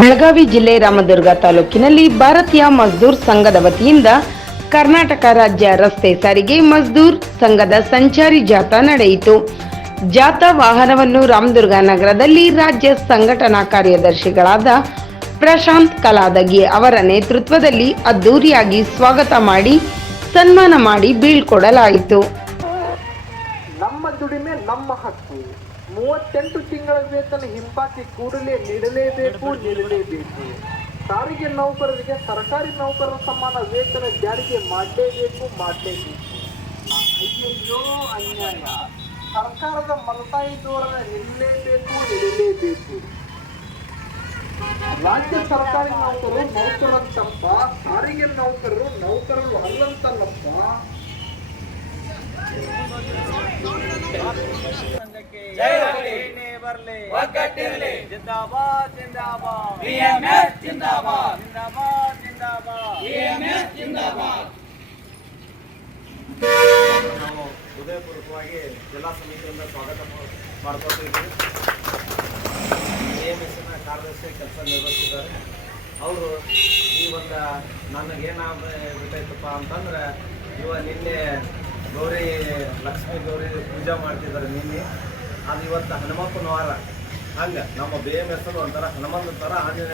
ಬೆಳಗಾವಿ ಜಿಲ್ಲೆ ರಾಮದುರ್ಗ ತಾಲೂಕಿನಲ್ಲಿ ಭಾರತೀಯ ಮಜ್ದೂರ್ ಸಂಘದ ವತಿಯಿಂದ ಕರ್ನಾಟಕ ರಾಜ್ಯ ರಸ್ತೆ ಸಾರಿಗೆ ಮಜ್ದೂರ್ ಸಂಘದ ಸಂಚಾರಿ ಜಾಥಾ ನಡೆಯಿತು. ಜಾಥಾ ವಾಹನವನ್ನು ರಾಮದುರ್ಗ ನಗರದಲ್ಲಿ ರಾಜ್ಯ ಸಂಘಟನಾ ಕಾರ್ಯದರ್ಶಿಗಳಾದ ಪ್ರಶಾಂತ್ ಕಲಾದಗಿ ಅವರ ನೇತೃತ್ವದಲ್ಲಿ ಅದ್ದೂರಿಯಾಗಿ ಸ್ವಾಗತ ಮಾಡಿ ಸನ್ಮಾನ ಮಾಡಿ ಬೀಳ್ಕೊಡಲಾಯಿತು. ನಮ್ಮ ದುಡಿಮೆ ನಮ್ಮ ಹಕ್ಕು. 38 ತಿಂಗಳ ವೇತನ ಹಿಂಪಾಕಿ ಕೂಡಲೇ ನೀಡಲೇಬೇಕು. ಸಾರಿಗೆ ನೌಕರರಿಗೆ ಸರ್ಕಾರಿ ನೌಕರರ ಸಮಾನ ವೇತನ ಜಾರಿಗೆ ಮಾಡಲೇಬೇಕು. ಅಯ್ಯಯ್ಯೋ ಅನ್ಯಾಯ. ಸರ್ಕಾರದ ಮಲತಾಯಿ ಧೋರಣೆ ನಿಲ್ಲಲೇಬೇಕು. ರಾಜ್ಯ ಸರ್ಕಾರಿ ನೌಕರರು ನೌಕರಂತಪ್ಪ, ಸಾರಿಗೆ ನೌಕರರು ಅಲ್ಲಂತಲ್ಲಪ್ಪ. ಜಿಂದಾಬಾದ್ ಜಿಂದಾಬಾದ್ ಬಿಎಂಎಸ್ ಜಿಂದಾಬಾದ್ ಜಿಂದಾಬಾದ್ ಜಿಂದಾಬಾದ್ ಬಿಎಂಎಸ್ ಜಿಂದಾಬಾದ್. ನಾವು ಹೃದಯಪೂರ್ವಕವಾಗಿ ಜಿಲ್ಲಾ ಸಮಿತಿಯಿಂದ ಸ್ವಾಗತ ಮಾಡ್ಕೊಳ್ತೀವಿ. AMSನ ಕಾರ್ಯದರ್ಶಿ ಕೆಲಸ ನಿರ್ವಹಿಸಿದ್ದಾರೆ. ಅವರು ಈ ಒಂದು ನನಗೇನಾಗಬೇಕಾಯ್ತಪ್ಪ ಅಂತಂದ್ರೆ ನಿನ್ನೆ ಗೌರಿ ಲಕ್ಷ್ಮೀ ಗೌರಿ ಪೂಜೆ ಮಾಡ್ತಿದ್ದಾರೆ. ನಿನ್ನೆ ಅದು ಇವತ್ತು ಹನುಮಪ್ಪನ ವಾರ. ಹಂಗೆ ನಮ್ಮ BMS ಒಂಥರ ಹನುಮಂತ ಥರ ಆಂಜನೇಯ